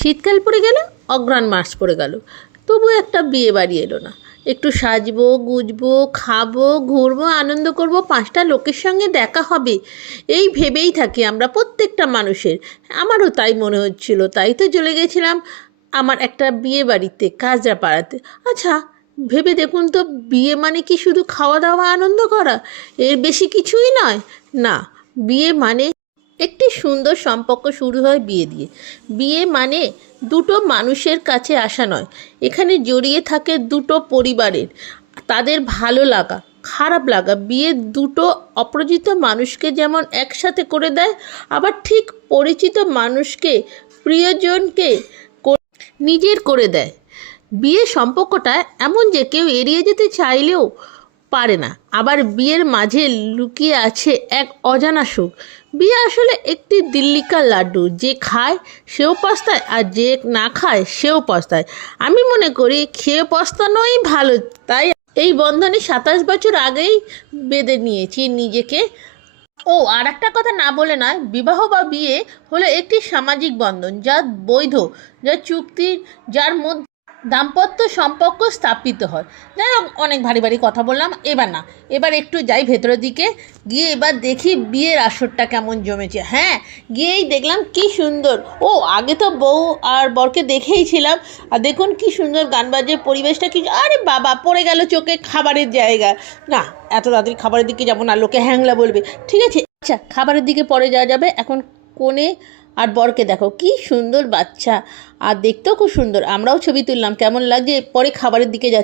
শীতকাল পড়ে গেল, অগ্রহায়ণ মাস পড়ে গেল, তবু একটা বিয়ে বাড়ি এলো না। একটু সাজবো, গুজবো, খাবো, ঘুরবো, আনন্দ করব, 5টা লোকের সঙ্গে দেখা হবে, এই ভেবেই থাকি আমরা প্রত্যেকটা মানুষের। আমারও তাই মনে হচ্ছিল, তাই তো চলে গেছিলাম আমার একটা বিয়ে বাড়িতে, কাঁচরাপাড়াতে। আচ্ছা, ভেবে দেখুন তো, বিয়ে মানে কি শুধু খাওয়া দাওয়া আনন্দ করা? এর বেশি কিছুই নয়। না, বিয়ে মানে একটি সুন্দর সম্পর্ক শুরু হয় বিয়ে দিয়ে। বিয়ে মানে দুটো মানুষের কাছে আসা নয়, এখানে জড়িয়ে থাকে দুটো পরিবারের, তাদের ভালো লাগা, খারাপ লাগা। বিয়ে দুটো অপরিচিত মানুষকে যেমন একসাথে করে দেয়, আবার ঠিক পরিচিত মানুষকে, প্রিয়জনকে নিজের করে দেয়। বিয়ে সম্পর্কটা এমন যে কেউ এড়িয়ে যেতে চাইলেও পারে না। আবার বিয়ের মাঝে লুকিয়ে আছে এক অজানা সুখ। বিয়ে আসলে একটি দিল্লিকার লাড্ডু, যে খায় সেও পস্তায়, আর যে না খায় সেও পস্তায়। আমি মনে করি খেয়ে পস্তানোই ভালো। তাই এই বন্ধনে 27 বছর আগেই বেঁধে নিয়েছি নিজেকে। ও আর একটা কথা না বলে নয়, বিবাহ বা বিয়ে হলো একটি সামাজিক বন্ধন, যা বৈধ, যা চুক্তি, যার মধ্যে দাম্পত্য সম্পর্ক স্থাপিত হয়। যাই হোক, অনেক ভারী ভারী কথা বললাম, এবার না, এবার একটু যাই ভেতরের দিকে, গিয়ে এবার দেখি বিয়ের আসরটা কেমন জমেছে। হ্যাঁ, গিয়েই দেখলাম কি সুন্দর। ও, আগে তো বউ আর বরকে দেখেই ছিলাম, আর দেখুন কি সুন্দর গান বাজে, পরিবেশটা কি, আরে বাবা, পড়ে গেল চোখে খাবারের জায়গা। না, এত তাড়াতাড়ি খাবারের দিকে যাবো না, লোকে হ্যাংলা বলবে। ঠিক আছে, আচ্ছা, খাবারের দিকে পরে যাওয়া যাবে। এখন কোণে আর বরকে দেখো, কি সুন্দর বাচ্চা, আর দেখতেও খুব সুন্দর। আমরাও ছবি তুললাম, কেমন লাগছে, পরে খাবারের দিকে যাচ্ছি।